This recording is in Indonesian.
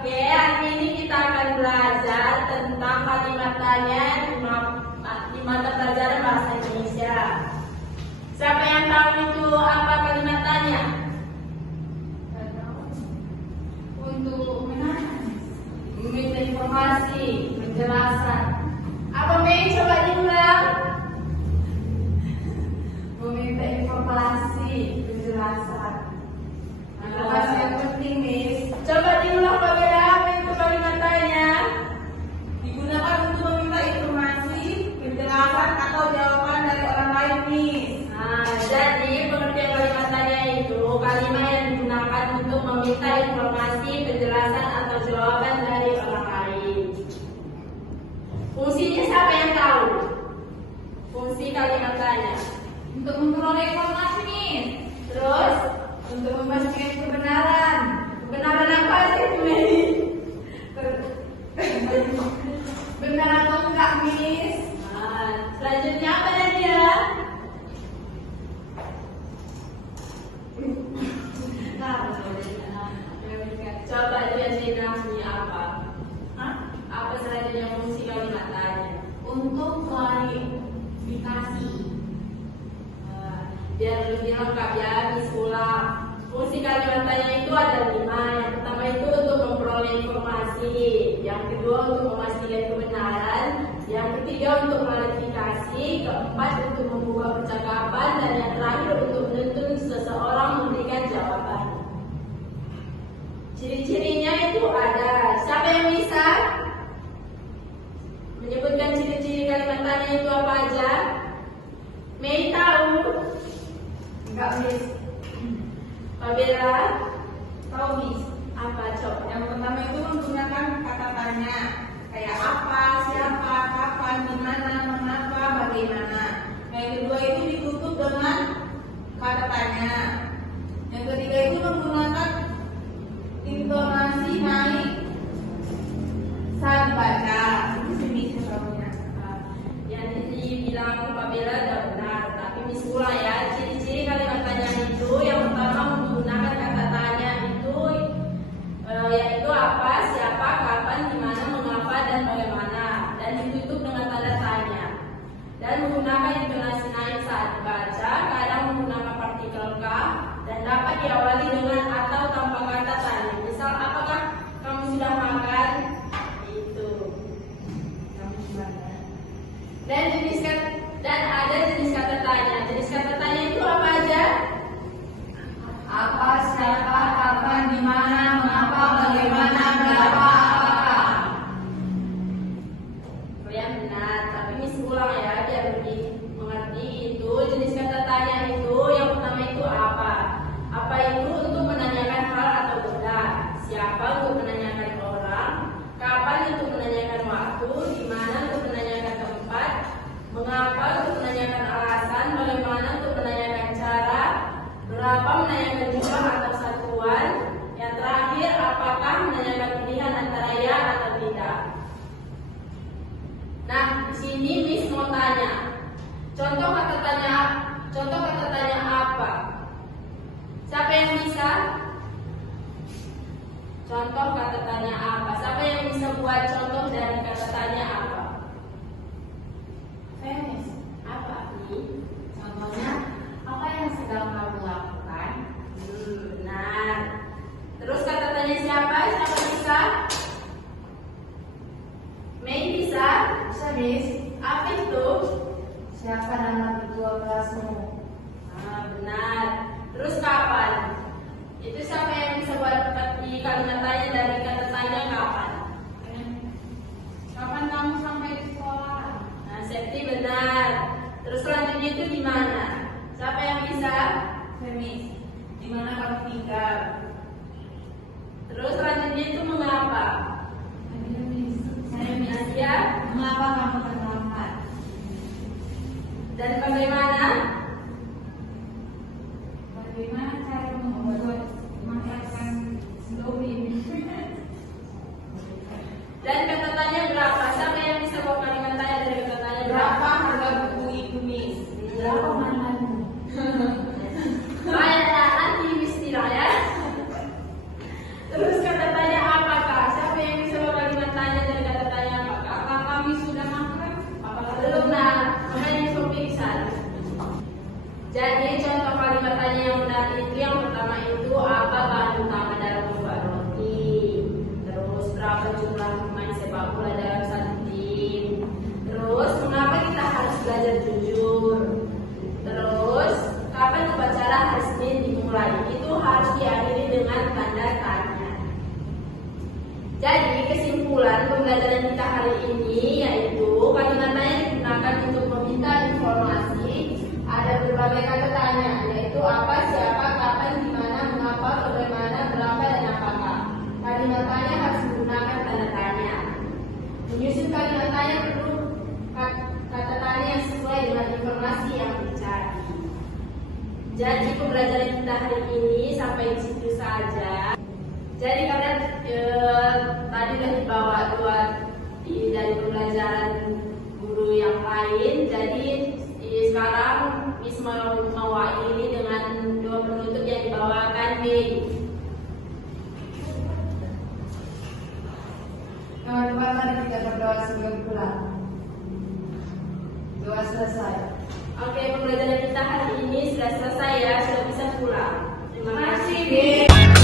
Oke, hari ini kita akan belajar tentang kalimat tanya di mata pelajaran bahasa Indonesia. Siapa yang tahu itu apa kalimat tanya? Untuk meminta informasi, penjelasan. Apa Mei? Coba diulang. Meminta informasi, penjelasan. Informasi yang penting, Miss. Coba diulang Pak Bella, apa itu kalimat tanya? Digunakan untuk meminta informasi, penjelasan atau jawaban dari orang lain, Miss. Nah, jadi pengertian kalimat tanya itu kalimat yang digunakan untuk meminta informasi, penjelasan atau jawaban dari orang lain. Fungsinya siapa yang tahu? Fungsi kalimat tanya Untuk memperoleh informasi, Miss. terus Untuk memastikan kebenaran. kebenaran apa sih itu, Mei? Benar atau enggak, Miss? Nah, selanjutnya apa Nadia? Coba jadi namanya apa? Hah? Apa selanjutnya fungsi kalimat tanya? Untuk klarifikasi. Biar lebih lengkap ya, ulang. Fungsi kalimat tanya itu ada 5. Yang pertama itu untuk memperoleh informasi, yang kedua untuk memastikan kebenaran, yang ketiga untuk klarifikasi, keempat untuk membuka percakapan, dan yang terakhir untuk menuntun seseorang memberikan jawaban. Ciri-cirinya itu ada. Siapa yang bisa menyebutkan ciri-ciri kalimat tanya itu apa aja? Mei tahu? Enggak, Miss. Pak Bella? Tahu, Miss. Apa coba? Yang pertama itu menggunakan kata tanya. Kayak apa, siapa, kapan, di mana, mengapa, bagaimana. Yang kedua itu ditutup dengan kata tanya. Yang ketiga itu menggunakan intonasi naik saat dibaca. Itu sih bisa tahunya. Yang dibilang Pak Bella sudah benar, tapi Miss ulang ya. Ciri-ciri kalimat tanya itu yang pertama menggunakan kata tanya itu yaitu apa, siapa, kapan, di mana, mengapa, dan bagaimana, dan ditutup dengan tanda tanya. Dan menggunakan intonasi naik saat dibaca, kadang menggunakan partikel ka, dan dapat diawali dengan atau tanpa kata tanya. Misal, apakah kamu sudah makan? Itu. Kamu sudah makan. Dan ada jenis kata tanya. Jenis kata tanya itu apa aja? Apa, siapa, kapan, di mana, mengapa, bagaimana, berapa, apakah. Kalian benar, tapi Miss ulang ya biar lebih mengerti. Itu jenis kata tanya itu yang pertama itu apa? Apa itu untuk menanyakan hal atau benda? Siapa untuk menanyakan orang? Kapan untuk menanyakan waktu? Di mana untuk menanyakan tempat? Mengapa untuk menanyakan alasan? Bagaimana untuk menanyakan cara? Berapa menanyakan jumlah atau satuan? Yang terakhir, apakah menanyakan pilihan antara ya atau tidak? Nah, di sini Miss mau tanya. Contoh kata tanya apa? Siapa yang bisa? Contoh kata tanya apa? Siapa yang bisa buat contoh dari kata tanya apa? Saya, Miss. Apa ini? Contohnya, apa yang sedang kamu lakukan? Benar. Terus kata tanya siapa? Siapa bisa? Mei bisa? Bisa, Miss. Apa itu? Siapa nama kedua kelasmu? Benar. Terus kapan? Itu siapa yang bisa buat di kalimat tanya dari kata tanya kapan? Kapan kamu sama Jadi kesimpulan pembelajaran kita hari ini yaitu kalimatnya yang digunakan untuk meminta informasi ada berbagai kata tanya, yaitu apa, siapa, kapan, di mana, mengapa, bagaimana, berapa, dan apakah. Kalimatnya harus menggunakan tanda tanya. Menyusun kalimatnya perlu kata tanya yang sesuai dengan informasi yang dicari. Jadi pembelajaran kita hari ini sampai di situ saja. Jadi kalian tadi sudah dibawa dari pembelajaran guru yang lain. Jadi sekarang Miss mau mewakili dengan doa penutup yang dibawakan Mei. Teman-teman, mari kita berdoa sebelum pulang. Doa selesai. Oke, pembelajaran kita hari ini sudah selesai ya, sudah bisa pulang. Terima kasih. Kasih.